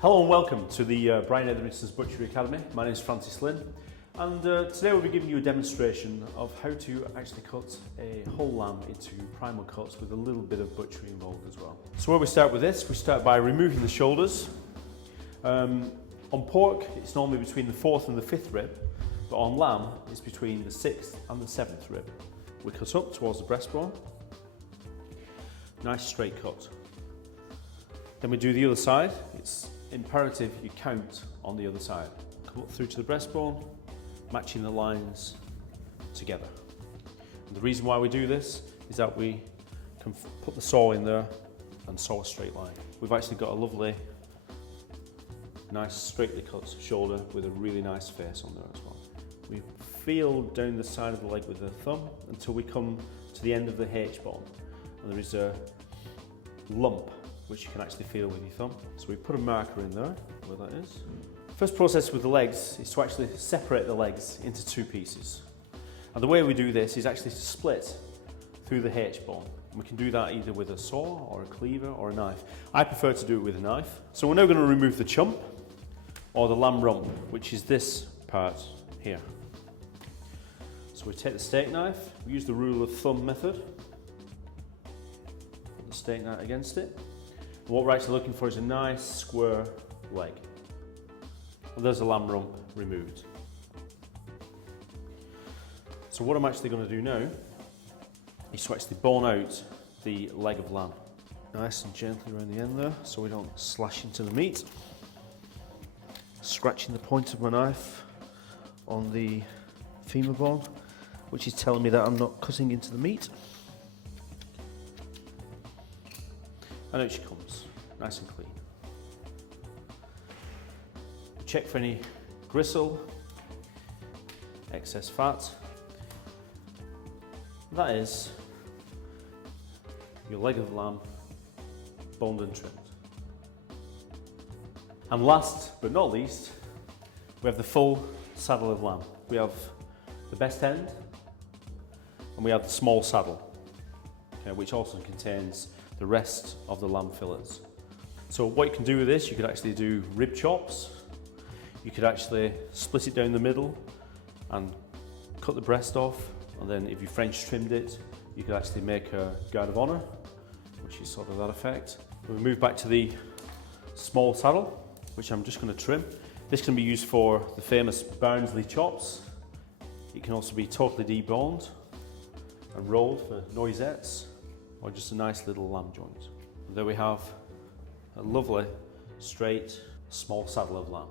Hello and welcome to the Brian Etherington's Butchery Academy. My name is Francis Lynn, and today we'll be giving you a demonstration of how to actually cut a whole lamb into primal cuts with a little bit of butchery involved as well. So where we start with this, we start by removing the shoulders. On pork, it's normally between the 4th and the 5th rib, but on lamb, it's between the 6th and the 7th rib. We cut up towards the breastbone. Nice straight cut. Then we do the other side. It's imperative you count on the other side. Come up through to the breastbone, matching the lines together. And the reason why we do this is that we can put the saw in there and saw a straight line. We've actually got a lovely, nice straightly cut shoulder with a really nice face on there as well. We feel down the side of the leg with the thumb until we come to the end of the H-bone, and there is a lump which you can actually feel with your thumb. So we put a marker in there, where that is. First process with the legs is to actually separate the legs into two pieces. And the way we do this is actually to split through the H-bone. We can do that either with a saw or a cleaver or a knife. I prefer to do it with a knife. So we're now going to remove the chump, or the lamb rump, which is this part here. So we take the steak knife, we use the rule of thumb method, put the steak knife against it. And what we're actually looking for is a nice square leg. And there's the lamb rump removed. So what I'm actually going to do now is to actually bone out the leg of lamb. Nice and gently around the end there, so we don't slash into the meat. Scratching the point of my knife on the femur bone, which is telling me that I'm not cutting into the meat. And out she comes, nice and clean. Check for any gristle, excess fat. That is your leg of lamb, boned and trimmed. And last but not least, we have the full saddle of lamb. We have the best end, and we have the small saddle, okay, which also contains the rest of the lamb fillets. So what you can do with this, you could actually do rib chops. You could actually split it down the middle and cut the breast off, and then if you French trimmed it, you could actually make a guard of honour, which is sort of that effect. We move back to the small saddle, which I'm just going to trim. This can be used for the famous Barnsley chops. It can also be totally deboned and rolled for noisettes, or just a nice little lamb joint. And there we have a lovely, straight, small saddle of lamb.